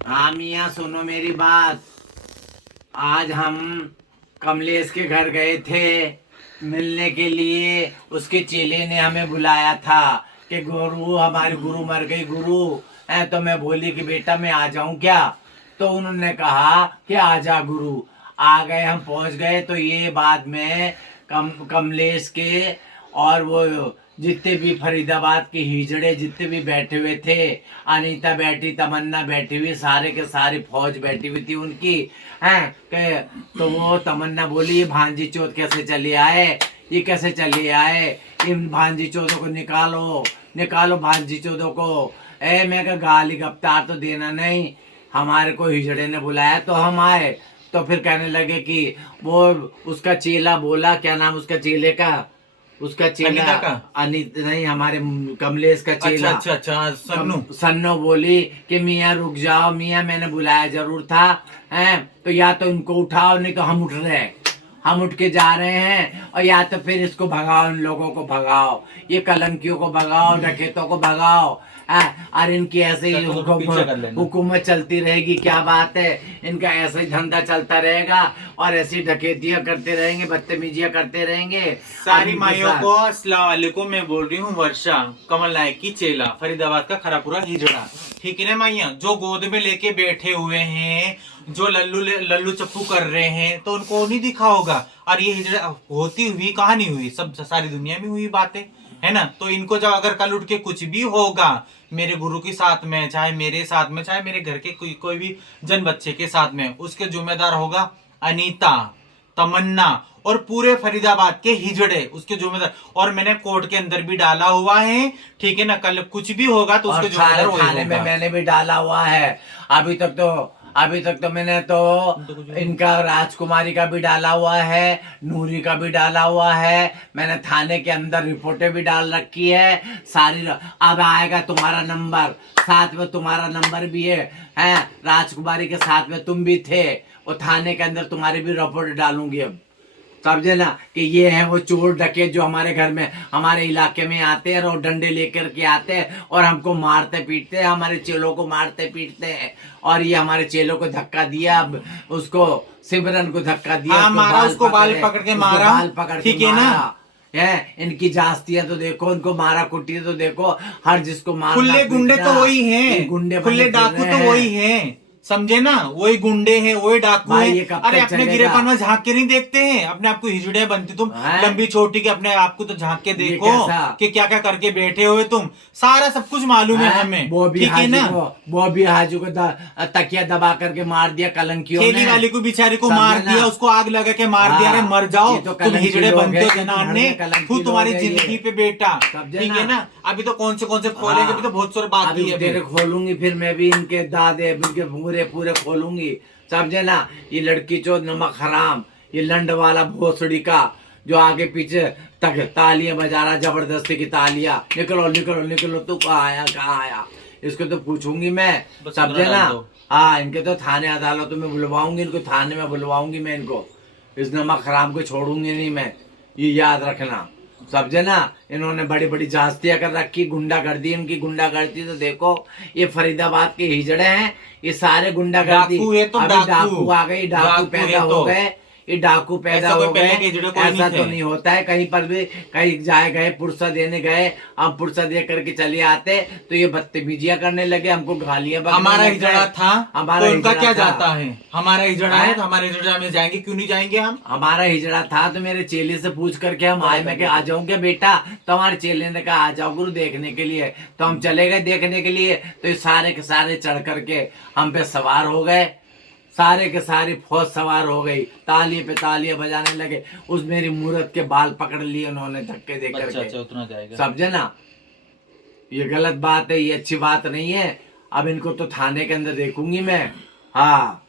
हाँ मियाँ, सुनो मेरी बात। आज हम कमलेश के घर गए थे मिलने के लिए। उसके चेले ने हमें बुलाया था कि गुरु, हमारी गुरु मर गई गुरु। है तो मैं बोली कि बेटा मैं आ जाऊं क्या। तो उन्होंने कहा कि आ जा गुरु। आ गए, हम पहुंच गए। तो ये बाद में कमलेश के और वो जितने भी फरीदाबाद के हिजड़े जितने भी बैठे हुए थे, अनीता बैठी, तमन्ना बैठी हुई, सारे के सारी फौज बैठी हुई थी उनकी। हैं तो वो तमन्ना बोली ये भांजी चौथ कैसे चले आए, ये कैसे चले आए, इन भांजी चौथों को निकालो, निकालो भांजी चौथों को। मैं कहा गाली गप्तार तो देना नहीं, हमारे को हिजड़े ने बुलाया तो हम आए। तो फिर कहने लगे कि वो उसका चेला बोला, क्या नाम उसका चेले का, उसका चेला अनीता का? अनित नहीं, हमारे कमलेश का अच्छा चेला। अच्छा अच्छा, सन्नू। सन्नो बोली कि मियाँ रुक जाओ, मियाँ मैंने बुलाया जरूर था। हैं तो या तो इनको उठाओ, नहीं तो हम उठ रहे हैं, हम उठ के जा रहे हैं। और या तो फिर इसको भगाओ, इन लोगों को भगाओ, ये कलंकियों को भगाओ, डकैतों को भगाओ। और इनकी ऐसे ही हुकूमत चलती रहेगी, क्या बात है, इनका ऐसा ही धंधा चलता रहेगा और ऐसी डकैतियां करते रहेंगे, बदतमीजियां करते रहेंगे। सारी माइयों को अस्सलाम वालेकुम। मैं बोल रही हूँ वर्षा, कमल नायक की चेला, फरीदाबाद का खरापुरा हिजड़ा। ठीक है ना माइया, जो गोद में लेके बैठे हुए हैं, जो लल्लू चप्पू कर रहे हैं, तो उनको नहीं दिखा होगा। और ये हिजड़ा होती हुई कहाँ नहीं हुई, सब सारी दुनिया में हुई बातें है ना। तो इनको जब अगर कल उठ के कुछ भी होगा मेरे गुरु के साथ में, चाहे मेरे साथ में, चाहे मेरे घर के कोई भी जन बच्चे के साथ में, उसके जिम्मेदार होगा अनीता, तमन्ना और पूरे फरीदाबाद के हिजड़े, उसके जिम्मेदार। और मैंने कोर्ट के अंदर भी डाला हुआ है, ठीक है ना। कल कुछ भी होगा तो उसके जिम्मेदार वही थाने में होगा। मैंने भी डाला हुआ है। अभी तक तो मैंने तो इनका राजकुमारी का भी डाला हुआ है, नूरी का भी डाला हुआ है। मैंने थाने के अंदर रिपोर्टें भी डाल रखी है सारी। अब आएगा तुम्हारा नंबर, साथ में तुम्हारा नंबर भी है। हैं राजकुमारी के साथ में तुम भी थे, वो थाने के अंदर तुम्हारी भी रिपोर्ट डालूंगी अब। समझे ना कि ये है वो चोर डकैत जो हमारे घर में, हमारे इलाके में आते हैं और डंडे लेकर के आते हैं और हमको मारते पीटते हैं, हमारे चेलों को मारते पीटते हैं। और ये हमारे चेलों को धक्का दिया, अब उसको सिमरन को धक्का दिया। हाँ, मारा उसको, बाल पकड़ के मारा, बाल पकड़ के ठीक है ना। है इनकी जास्तियां तो देखो, इनको मारा कुटी तो देखो, हर जिसको मारना खुले गुंडे तो वही हैं, गुंडे खुले डाकू तो वही हैं, समझे ना। वही गुंडे हैं, वही डाकू हैं। अरे अपने गिरेपन में झांक के नहीं देखते हैं, अपने आप को हिजड़े बनती तुम लंबी छोटी के, अपने आप को तो झांक के देखो कि क्या क्या करके बैठे हुए तुम। सारा सब कुछ मालूम है हमें, ठीक है ना। वो भी हाजू को तकिया दबा करके मार दिया कलंकियों ने। खेली वाली को बेचारी को मार दिया, उसको आग लगा के मार दिया। अरे मर जाओ, तुम हिजड़े बनते हो जनाने, तू तुम्हारी जिंदगी पे बेटा, ठीक है ना। अभी तो कौन से खोलेंगे, अभी तो बहुत सारे बाकी है। तेरे खोलूंगी फिर मैं भी इनके दादे, इनके पूरे खोलूंगी, समझे ना। ये लड़की चो नमक हराम, ये लंड वाला भोसड़ी का जो आगे पीछे तक तालियां बजा रहा, जबरदस्ती की तालियां। निकलो निकलो निकलो, तू कहाँ आया, इसको तो पूछूंगी मैं, समझे ना। हाँ, इनके तो थाने अदालतों में बुलवाऊंगी, इनको थाने में बुलवाऊंगी मैं इनको। इस नमक हराम को छोड़ूंगी नहीं मैं, ये याद रखना, समझे ना। इन्होंने बड़ी बड़ी जास्तियां कर रखी, गुंडागर्दी, इनकी गुंडागर्दी तो देखो। ये फरीदाबाद के हिजड़े हैं, ये सारे गुंडागर्दी। अभी डाकू आ गए, डाकू पैदा हो गए, ये डाकू पैदा हो गए। ऐसा तो नहीं होता है कहीं पर भी, कहीं जाए गए पुरसा देने गए, हम पुरसा दे करके चले आते तो ये बदतमीजियां करने लगे, हमको गालियां। हमारा हिजड़ा था, हमारा उनका क्या जाता है, हमारा हिजड़ा है तो हमारे हिजड़ा में जाएंगे, क्यों नहीं जाएंगे हम। हमारा हिजड़ा था तो मेरे चेले से पूछ करके हम आए। मैं आ जाऊं क्या बेटा, तो हमारे चेले ने कहा आ जाओ गुरु देखने के लिए। तो हम चले गए देखने के लिए। तो ये सारे के सारे चढ़ करके हम पे सवार हो गए, सारे के सारी फौज सवार हो गई, तालियां पे तालियां बजाने लगे। उस मेरी मूरत के बाल पकड़ लिए उन्होंने धक्के दे करके, उतना जाएगा, समझे ना। ये गलत बात है, ये अच्छी बात नहीं है। अब इनको तो थाने के अंदर देखूंगी मैं। हाँ।